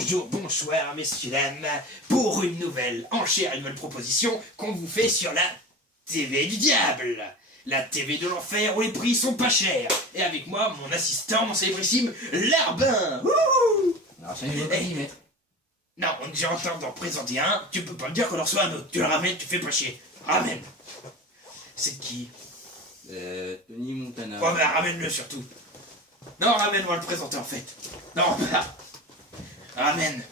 Bonjour, bonsoir, messieurs, dames, pour une nouvelle enchère, une nouvelle proposition qu'on vous fait sur la TV du diable. La TV de l'enfer où les prix sont pas chers. Et avec moi, mon assistant, mon célébrissime, Larbin. Wouhou! Alors, c'est un nouveau colis, maître. Non, on j'ai en train d'en présenter un, tu peux pas me dire qu'on en reçoit un autre. Tu le ramènes, tu fais pas chier. Ramène. C'est qui? Tony Montana. Oh bah ramène-le surtout. Non, ramène-moi le présenter en fait. Non, bah. Ramène.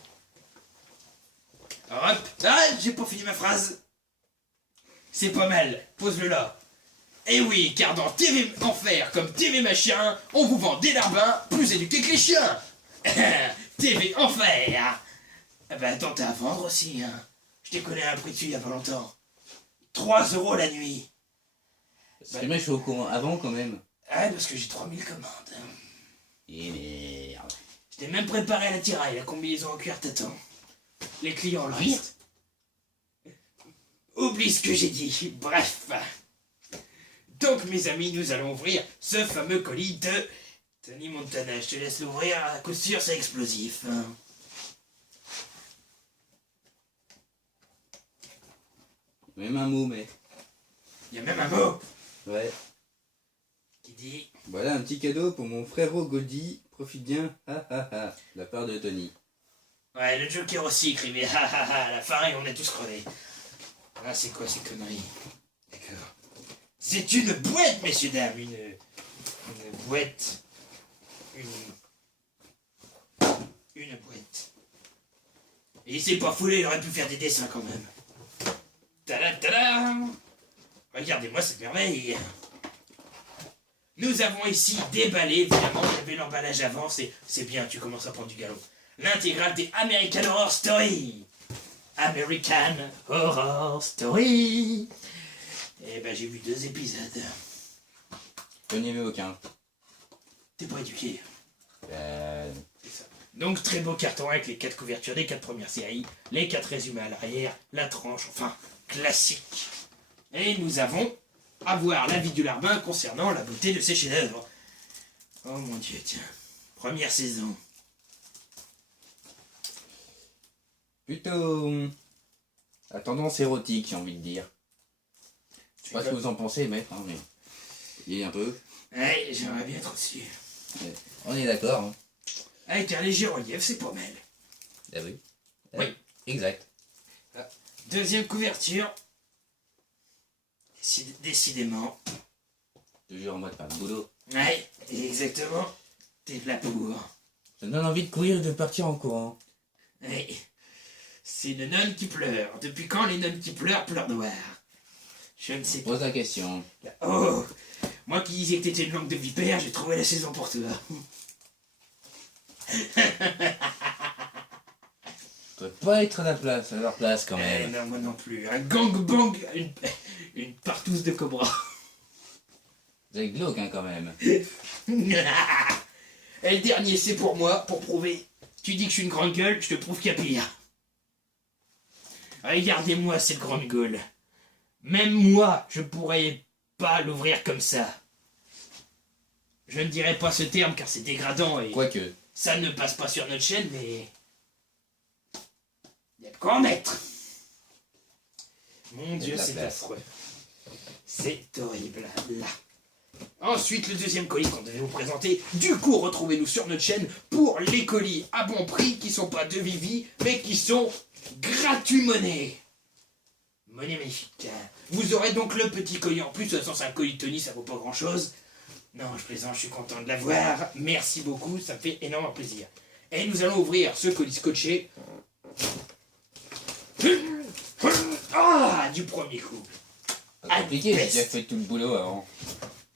Hop. Ah, j'ai pas fini ma phrase. C'est pas mal. Pose-le là. Et oui, car dans TV Enfer comme TV Machin, on vous vend des larbins plus éduqués que les chiens. TV Enfer. Ah bah attends, t'as à vendre aussi, hein. Je t'ai connu à un prix dessus il y a pas longtemps. 3 € la nuit. C'est vrai, je suis au courant avant quand même. Ah, parce que j'ai 3000 commandes. Et merde. Je t'ai même préparé la tiraille, la combinaison en cuir t'attend. Les clients le restent. Oublie ce que j'ai dit. Bref. Donc, mes amis, nous allons ouvrir ce fameux colis de Tony Montana. Je te laisse l'ouvrir, à coup sûr, c'est explosif. Même un mot, maître. Il y a même un mot Ouais. qui dit... Voilà un petit cadeau pour mon frérot Goldie. Profite bien. Ha ha ha. De la part de Tony. Ouais, le Joker aussi écrivait ha ha ha à la fin et on est tous crevés. Ah, c'est quoi ces conneries? D'accord. C'est une boîte, messieurs, dames. Une boîte. Une boîte. Et il s'est pas foulé, il aurait pu faire des dessins quand même. Tada tada! Regardez-moi cette merveille. Nous avons ici déballé, évidemment, j'avais l'emballage avant, c'est bien, tu commences à prendre du galon. L'intégrale des American Horror Story. American Horror Story. Eh ben j'ai vu 2 épisodes. Je n'y avais aucun. T'es pas éduqué. C'est ça. Donc très beau carton avec les 4 couvertures des 4 premières séries, les 4 résumés à l'arrière, la tranche, enfin, classique. Et nous avons à voir l'avis du larbin concernant la beauté de ses chefs-d'œuvre. Oh mon Dieu, tiens. Première saison. plutôt à tendance érotique, j'ai envie de dire. Je sais pas ce que vous en pensez, maître, hein, mais il est un peu. Ouais, j'aimerais bien être dessus. Ouais. On est d'accord. Hein. Avec un léger relief, c'est pas mal. Ah oui. Oui. Exact. Deuxième couverture. Décidément. Toujours en mode pas de boulot. Ouais, exactement. T'es là pour. Ça me donne envie de courir et de partir en courant. Ouais. C'est une nonne qui pleure. Depuis quand les nonnes qui pleurent noir? Je ne sais pas. Pose la question. Oh, moi qui disais que t'étais une langue de vipère, j'ai trouvé la saison pour toi. Je dois pas être à leur place quand même. Non, moi non plus. Un gangbang, une partouze de cobra. Vous avez glauque hein, quand même. Et le dernier, c'est pour moi, pour prouver. Tu dis que je suis une grande gueule, je te prouve qu'il y a pire. Regardez-moi cette grande gueule. Même moi, je pourrais pas l'ouvrir comme ça. Je ne dirais pas ce terme car c'est dégradant et Quoique. ça ne passe pas sur notre chaîne, mais il y a de quoi en mettre. Mon Dieu, c'est affreux. C'est horrible, là. Ensuite, le deuxième colis qu'on devait vous présenter. Du coup, retrouvez-nous sur notre chaîne pour les colis à bon prix qui sont pas de Vivi, mais qui sont gratuits monnaie. Monnaie magnifique. Vous aurez donc le petit colis en plus. De toute façon, c'est un colis de Tony, ça vaut pas grand-chose. Non, je plaisante, je suis content de l'avoir. Merci beaucoup, ça me fait énormément plaisir. Et nous allons ouvrir ce colis scotché. Ah, du premier coup. Pas compliqué, j'ai déjà fait tout le boulot avant.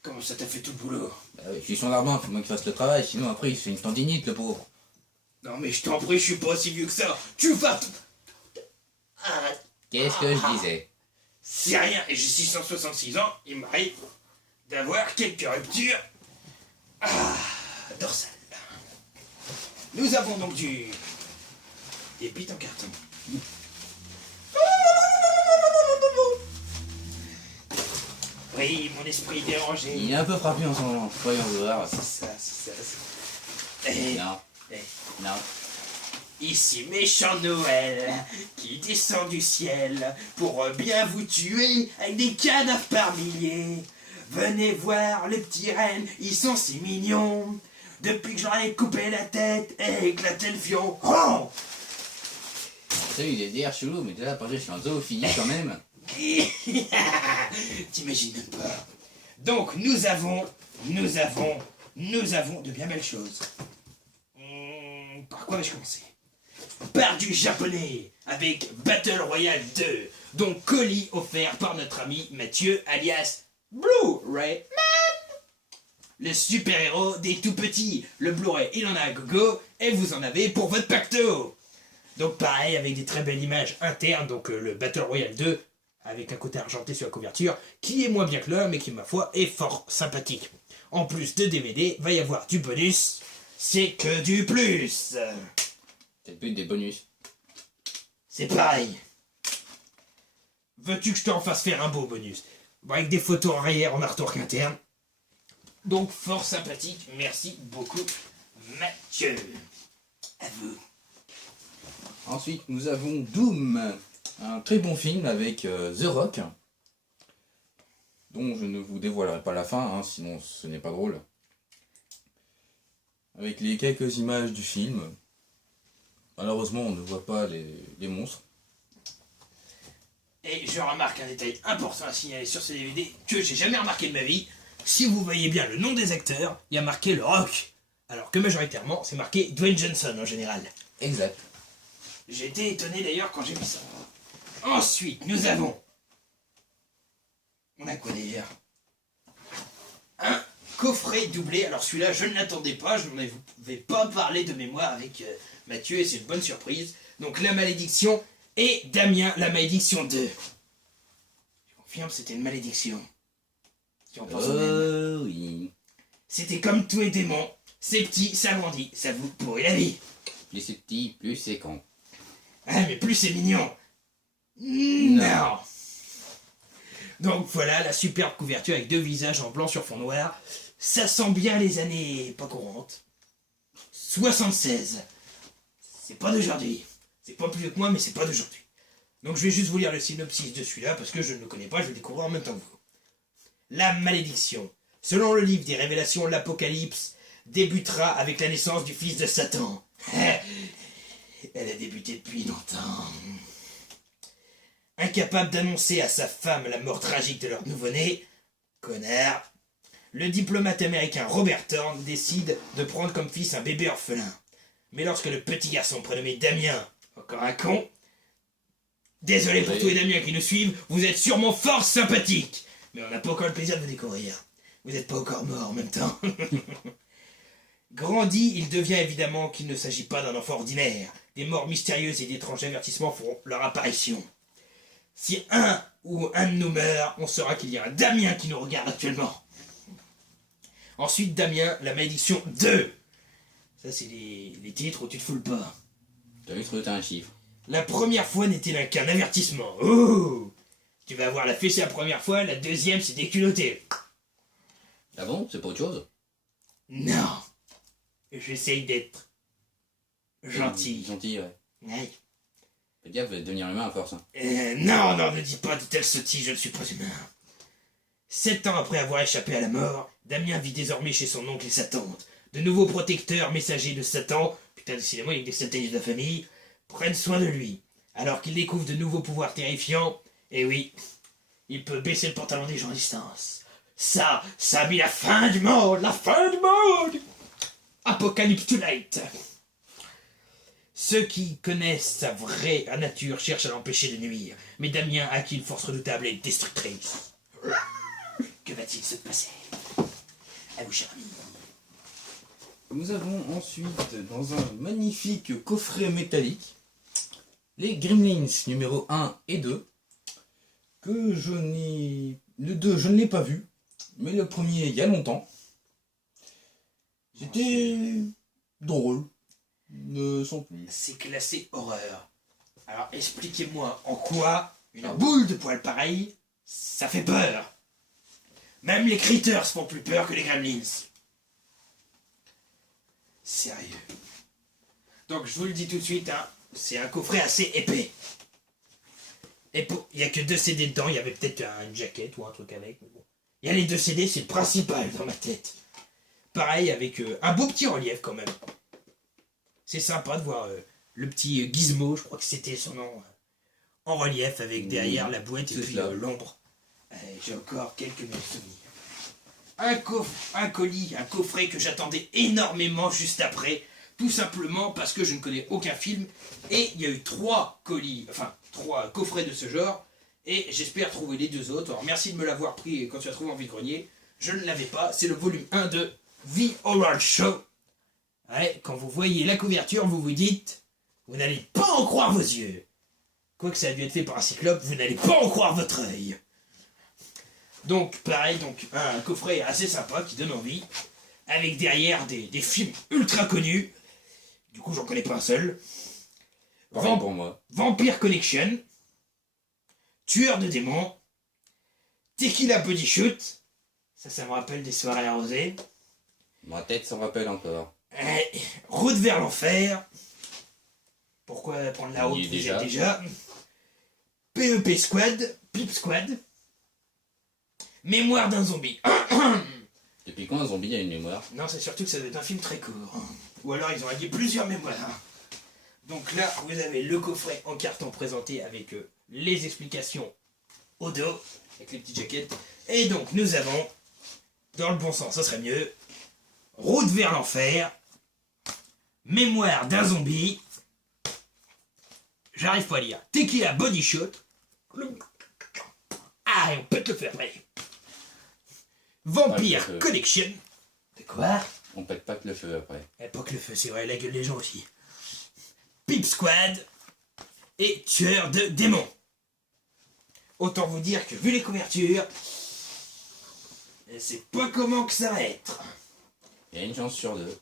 Comment ça t'a fait tout le boulot? Bah oui, je suis son larbin, faut moi qu'il fasse le travail, sinon après il se fait une tendinite le pauvre. Non mais je t'en prie, je suis pas si vieux que ça. Tu vas... Qu'est-ce que je disais? C'est rien, et j'ai 666 ans, il m'arrive d'avoir quelques ruptures dorsales. Nous avons donc des bites en carton. Oui, mon esprit est dérangé. Il est un peu frappé en ce moment, voyons voir. C'est ça. Et Non. Non. il Ici méchant Noël qui descend du ciel pour bien vous tuer avec des cadavres par milliers. Venez voir les petits rennes, ils sont si mignons. Depuis que j'en ai coupé la tête et éclaté le fion. Oh Tu sais, il est d'air chelou, mais déjà, après, je suis en zoophilie quand même. T'imagines même pas. Donc nous avons de bien belles choses. Par quoi vais-je commencer? Par du japonais, avec Battle Royale 2, donc colis offert par notre ami Mathieu, alias Blu-ray Man. Le super-héros des tout petits. Le Blu-ray, il en a à gogo, et vous en avez pour votre pacto. Donc pareil, avec des très belles images internes, donc le Battle Royale 2, avec un côté argenté sur la couverture, qui est moins bien que l'un, mais qui, ma foi, est fort sympathique. En plus de DVD, va y avoir du bonus. C'est que du plus. C'est le but des bonus. C'est pareil. Veux-tu que je t'en fasse faire un beau bonus? Bon, avec des photos arrière en artwork interne. Donc fort sympathique. Merci beaucoup, Mathieu. À vous. Ensuite, nous avons Doom, un très bon film avec The Rock, dont je ne vous dévoilerai pas la fin, hein, sinon ce n'est pas drôle. Avec les quelques images du film, malheureusement on ne voit pas les monstres. Et je remarque un détail important à signaler sur ce DVD que j'ai jamais remarqué de ma vie. Si vous voyez bien le nom des acteurs, il y a marqué le Rock. Alors que majoritairement, c'est marqué Dwayne Johnson en général. Exact. J'ai été étonné d'ailleurs quand j'ai vu ça. Ensuite, nous avons... On a quoi d'ailleurs? Un coffret doublé. Alors celui-là, je ne l'attendais pas. Je ne vais pas parler de mémoire avec Mathieu et c'est une bonne surprise. Donc La Malédiction et Damien, La Malédiction 2. Je confirme, c'était une malédiction. Tu en penses même? Oui. C'était comme tous les démons. C'est petit, ça grandit, ça vous pourrit la vie. Plus c'est petit, plus c'est con. Ah, mais plus c'est mignon. Non. Donc voilà la superbe couverture avec deux visages en blanc sur fond noir. Ça sent bien les années pas courantes. 76. C'est pas d'aujourd'hui. C'est pas plus vieux que moi, mais c'est pas d'aujourd'hui. Donc je vais juste vous lire le synopsis de celui-là parce que je ne le connais pas, je vais le découvrir en même temps que vous. La malédiction. Selon le livre des Révélations, l'Apocalypse débutera avec la naissance du fils de Satan. Elle a débuté depuis longtemps. Incapable d'annoncer à sa femme la mort tragique de leur nouveau-né, connard, le diplomate américain Robert Thorne décide de prendre comme fils un bébé orphelin. Mais lorsque le petit garçon prénommé Damien, encore un con, désolé pour tous les Damiens qui nous suivent, vous êtes sûrement fort sympathiques, mais on n'a pas encore le plaisir de vous découvrir. Vous n'êtes pas encore mort en même temps. Grandi, il devient évidemment qu'il ne s'agit pas d'un enfant ordinaire. Des morts mystérieuses et d'étranges avertissements feront leur apparition. Si un ou un de nous meurt, on saura qu'il y a un Damien qui nous regarde actuellement. Ensuite, Damien, La Malédiction 2. Ça, c'est les titres où tu te fous le pas. T'as juste rajouté un chiffre. La première fois n'était qu'un avertissement. Oh, tu vas avoir la fessée la première fois, la deuxième, c'est déculotté. Ah bon? C'est pas autre chose? Non. J'essaye d'être gentil. Gentil, ouais. Ouais. Fais gaffe, vous allez devenir humain à force. Hein. Non, ne dis pas de telles sottises, je ne suis pas humain. 7 ans après avoir échappé à la mort, Damien vit désormais chez son oncle et sa tante. De nouveaux protecteurs, messagers de Satan, putain décidément il y a des satanistes de la famille, prennent soin de lui. Alors qu'il découvre de nouveaux pouvoirs terrifiants, et oui, il peut baisser le pantalon des gens à distance. Ça a mis la fin du monde, la fin du monde. Apocalypse Tonight. Ceux qui connaissent sa vraie nature cherchent à l'empêcher de nuire, mais Damien a acquis une force redoutable et destructrice. Que va-t-il se passer? À vous, cher ami. Nous avons ensuite, dans un magnifique coffret métallique, les Gremlins numéro 1 et 2, que je n'ai... Le 2, je ne l'ai pas vu, mais le premier, il y a longtemps. C'était drôle. Ne sont plus. C'est classé horreur. Alors expliquez-moi en quoi une boule de poils pareille, ça fait peur. Même les critters font plus peur que les gremlins. Sérieux. Donc je vous le dis tout de suite, hein, c'est un coffret assez épais. Et il n'y a que 2 CD dedans, il y avait peut-être une jaquette ou un truc avec. Mais bon. Il y a les 2 CD, c'est le principal dans ma tête. Pareil, avec un beau petit relief quand même. C'est sympa de voir le petit Gizmo, je crois que c'était son nom, en relief avec derrière la boîte et puis l'ombre. J'ai encore quelques meilleurs souvenirs. Un colis, un coffret que j'attendais énormément juste après, tout simplement parce que je ne connais aucun film, et il y a eu 3 coffrets de ce genre, et j'espère trouver les 2 autres. Alors merci de me l'avoir pris quand tu as trouvé en vide-grenier. Je ne l'avais pas, c'est le volume 1 de The Horror Show. Ouais, quand vous voyez la couverture, vous vous dites, vous n'allez pas en croire vos yeux. Quoique ça a dû être fait par un cyclope, vous n'allez pas en croire votre œil. Donc pareil, un coffret assez sympa qui donne envie, avec derrière des films ultra connus. Du coup j'en connais pas un seul. Pareil pour moi. Vampire Connection, Tueur de démons, Tequila Body Shoot, ça me rappelle des soirées arrosées. Ma tête s'en rappelle encore. Route vers l'enfer. Pourquoi prendre la route, vous y êtes déjà. PEP Squad, Pip Squad. Mémoire d'un zombie. Depuis quand un zombie a une mémoire? Non, c'est surtout que ça doit être un film très court. Ou alors ils ont allié plusieurs mémoires. Donc là, vous avez le coffret en carton présenté avec les explications au dos, avec les petites jaquettes. Et donc nous avons, dans le bon sens, ça serait mieux, Route vers l'enfer, Mémoire d'un zombie, j'arrive pas à lire, Tequila Body Shot, ah, et on pète le feu après. Vampire Connection. De quoi? On pète pas que le feu après. Pas que le feu, c'est vrai, la gueule des gens aussi. Pip Squad et Tueur de démons. Autant vous dire que vu les couvertures, c'est pas comment que ça va être. Il y a une chance sur 2.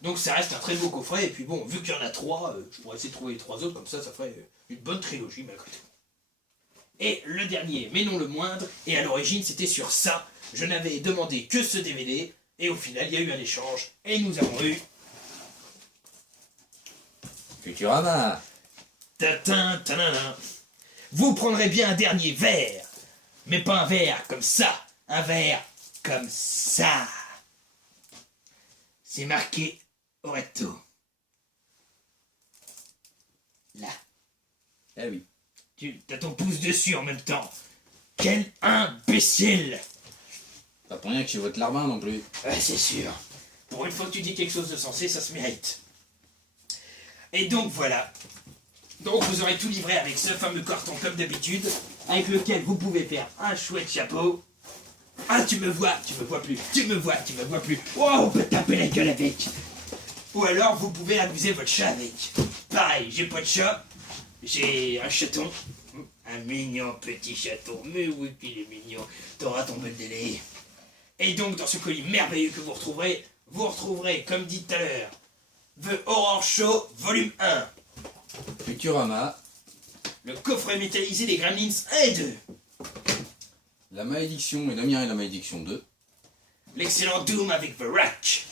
Donc ça reste un très beau coffret, et puis bon, vu qu'il y en a 3, je pourrais essayer de trouver les 3 autres, comme ça ferait une bonne trilogie malgré tout. Et le dernier, mais non le moindre, et à l'origine c'était sur ça, je n'avais demandé que ce DVD, et au final il y a eu un échange, et nous avons eu... Futurama. Tatin, tanana. Vous prendrez bien un dernier verre, mais pas un verre comme ça, un verre comme ça. C'est marqué au recto. Là. Eh oui. Tu as ton pouce dessus en même temps. Quel imbécile! Pas pour rien que je vote Larbin non plus. Ouais, c'est sûr. Pour une fois que tu dis quelque chose de sensé, ça se mérite. Et donc voilà. Donc vous aurez tout livré avec ce fameux carton comme d'habitude, avec lequel vous pouvez faire un chouette chapeau. Ah, tu me vois plus, tu me vois plus. Oh, on peut taper la gueule avec. Ou alors vous pouvez amuser votre chat avec. Pareil, j'ai pas de chat, j'ai un chaton. Un mignon petit chaton, mais oui qu'il est mignon. T'auras ton bol de lait. Et donc dans ce colis merveilleux que vous retrouverez, comme dit tout à l'heure, The Horror Show Volume 1. Futurama. Le coffret métallisé des Gremlins 1 et 2. La malédiction et Damien et la malédiction 2. L'excellent Doom avec The Rack.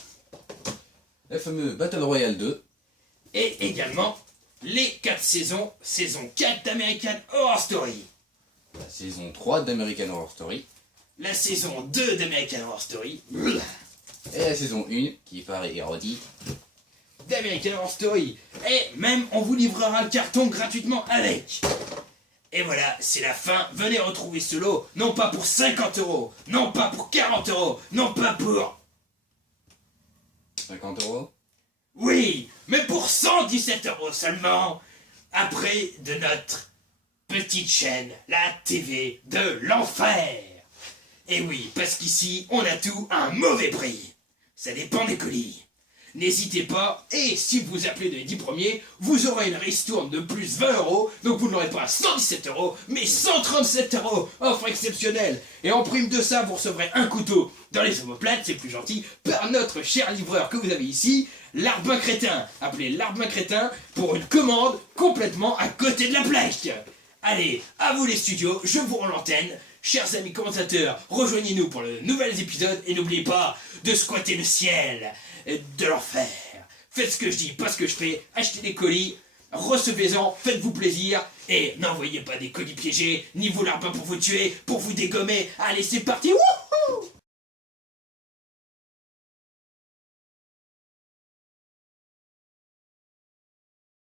Le fameux Battle Royale 2. Et également les 4 saisons, saison 4 d'American Horror Story. La saison 3 d'American Horror Story. La saison 2 d'American Horror Story. Et la saison 1, qui paraît érodique, d'American Horror Story. Et même on vous livrera le carton gratuitement avec. Et voilà, c'est la fin. Venez retrouver ce lot, non pas pour 50 €, non pas pour 40 €, non pas pour... 50 €. Oui, mais pour 117 € seulement. Après de notre petite chaîne, la TV de l'enfer. Et oui, parce qu'ici, on a tout à un mauvais prix. Ça dépend des colis. N'hésitez pas, et si vous appelez dans les 10 premiers, vous aurez une ristourne de plus 20 €, donc vous ne l'aurez pas à 117 €, mais 137 €, offre exceptionnelle. Et en prime de ça, vous recevrez un couteau dans les omoplates, c'est plus gentil, par notre cher livreur que vous avez ici, l'Arbin Crétin. Appelez l'Arbin Crétin pour une commande complètement à côté de la plaque. Allez, à vous les studios, je vous rends l'antenne. Chers amis commentateurs, rejoignez-nous pour le nouvel épisode et n'oubliez pas de squatter le ciel de l'enfer faites ce que je dis, pas ce que je fais, achetez des colis, recevez-en, faites-vous plaisir, et n'envoyez pas des colis piégés, ni vos larbins pour vous tuer, pour vous dégommer. Allez, c'est parti, wouh!